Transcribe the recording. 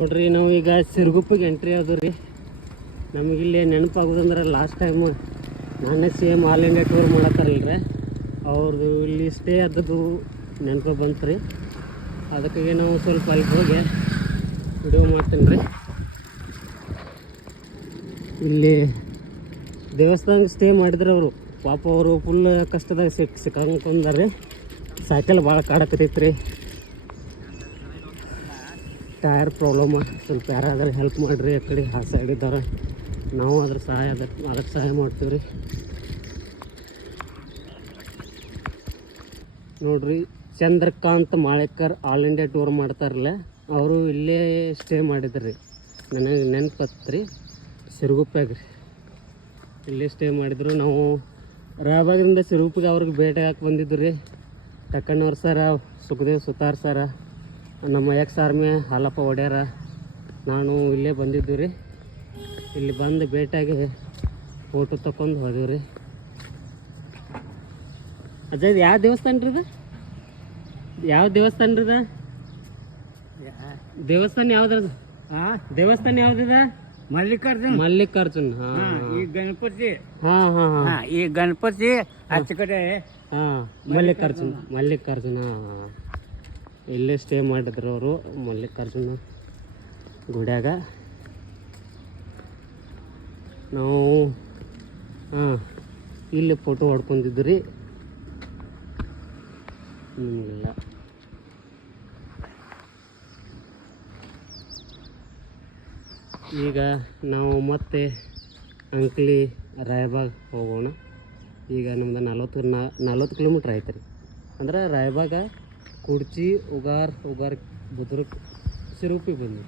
ನೋಡ್ರಿ ನಾವು ಈಗ ಸಿರುಗುಪ್ಪಿಗೆ ಎಂಟ್ರಿ ಆದ್ರಿ. ನಮಗಿಲ್ಲಿ ನೆನಪಾಗೋದಂದ್ರೆ ಲಾಸ್ಟ್ ಟೈಮ್ ನಾನೇ ಸೇಮ್ ಆಲ್ ಇಂಡಿಯಾ ಟೂರ್ ಮಾಡತ್ತಾರಲ್ರಿ, ಅವ್ರದ್ದು ಇಲ್ಲಿ ಸ್ಟೇ ಆದದ್ದು ನೆನಪು ಬಂತು ರೀ. ಅದಕ್ಕಾಗಿ ನಾವು ಸ್ವಲ್ಪ ಅಲ್ಲಿ ಹೋಗಿ ವಿಡಿಯೋ ಮಾಡ್ತೀನಿ ರೀ. ಇಲ್ಲಿ ದೇವಸ್ಥಾನಕ್ಕೆ ಸ್ಟೇ ಮಾಡಿದ್ರೆ ಅವರು ಪಾಪ ಅವರು ಫುಲ್ ಕಷ್ಟದಾಗ ಸಿಕ್ಕಂಕೊಂಡಾರೆ. ಸೈಕಲ್ ಭಾಳ ಕಾಡಕತ್ತೈತೆ ರೀ, ಟೈರ್ ಪ್ರಾಬ್ಲಮ್. ಸ್ವಲ್ಪ ಯಾರಾದ್ರೂ ಹೆಲ್ಪ್ ಮಾಡಿರಿ, ಆ ಕಡೆ ಆ ಸೈಡ್ ಇದ್ದಾರೆ, ನಾವು ಅದ್ರ ಸಹಾಯ ಅದಕ್ಕೆ ಸಹಾಯ ಮಾಡ್ತೀವಿ ರೀ. ನೋಡ್ರಿ, ಚಂದ್ರಕಾಂತ್ ಮಾಳೇಕರ್ ಆಲ್ ಇಂಡಿಯಾ ಟೂರ್ ಮಾಡ್ತಾರಲ್ಲ, ಅವರು ಇಲ್ಲೇ ಸ್ಟೇ ಮಾಡಿದ್ರಿ. ನನಗೆ ನೆನಪತ್ರಿ, ಸಿರುಗುಪ್ಪಾಗ ರೀ ಇಲ್ಲೇ ಸ್ಟೇ ಮಾಡಿದ್ರು. ನಾವು ರಾಯಬಾಗದಿಂದ ಸಿರುಗುಪ್ಪಿಗೆ ಅವ್ರಿಗೆ ಭೇಟಿ ಹಾಕಿ ಬಂದಿದ್ದು ರೀ. ಟಕ್ಕಣ್ಣವ್ರ ಸರ, ಸುಖದೇವ್ ಸುತಾರ್ ಸರ, ನಮ್ಮ ಎಕ್ಸ್ ಆರ್ಮಿ ಹಾಲಪ್ಪ ಒಡ್ಯಾರ, ನಾನು ಇಲ್ಲೇ ಬಂದಿದ್ದು ರೀ. ಇಲ್ಲಿ ಬಂದು ಭೇಟಿಯಾಗಿ ಫೋಟೋ ತಗೊಂಡು ಹೋದೀವಿ ರೀ. ಅಜ್ಜ, ಇದು ಯಾವ ದೇವಸ್ಥಾನ ರೀ? ಯಾವ ದೇವಸ್ಥಾನ ರೀ? ದೇವಸ್ಥಾನ ಯಾವ್ದು? ದೇವಸ್ಥಾನ ಯಾವ್ದಿದ? ಮಲ್ಲಿಕಾರ್ಜುನ್. ಈ ಗಣಪತಿ. ಈ ಗಣಪತಿ ಆಚೆ ಕಡೆ. ಮಲ್ಲಿಕಾರ್ಜುನ ಇಲ್ಲೇ ಸ್ಟೇ ಮಾಡಿದ್ರು ಅವರು, ಮಲ್ಲಿಕಾರ್ಜುನ ಗುಡ್ಯಾಗ. ನಾವು ಇಲ್ಲಿ ಫೋಟೋ ಹೊಡ್ಕೊಂಡಿದ್ದು ರೀ. ನಿಮಗೆಲ್ಲ ಈಗ ನಾವು ಮತ್ತೆ ಅಂಕ್ಲಿ ರಾಯಬಾಗ್ ಹೋಗೋಣ. ಈಗ ನಮ್ದು 40 ಕಿಲೋಮೀಟ್ರ್ ಆಯ್ತು ರೀ. ಅಂದ್ರೆ ರಾಯಬಾಗ, ಕುಡ್ಚಿ, ಉಗಾರ್, ಬುದ್ರಕ್, ಸಿರುಗುಪ್ಪಿಗೆ ಬಂದ್ವಿ.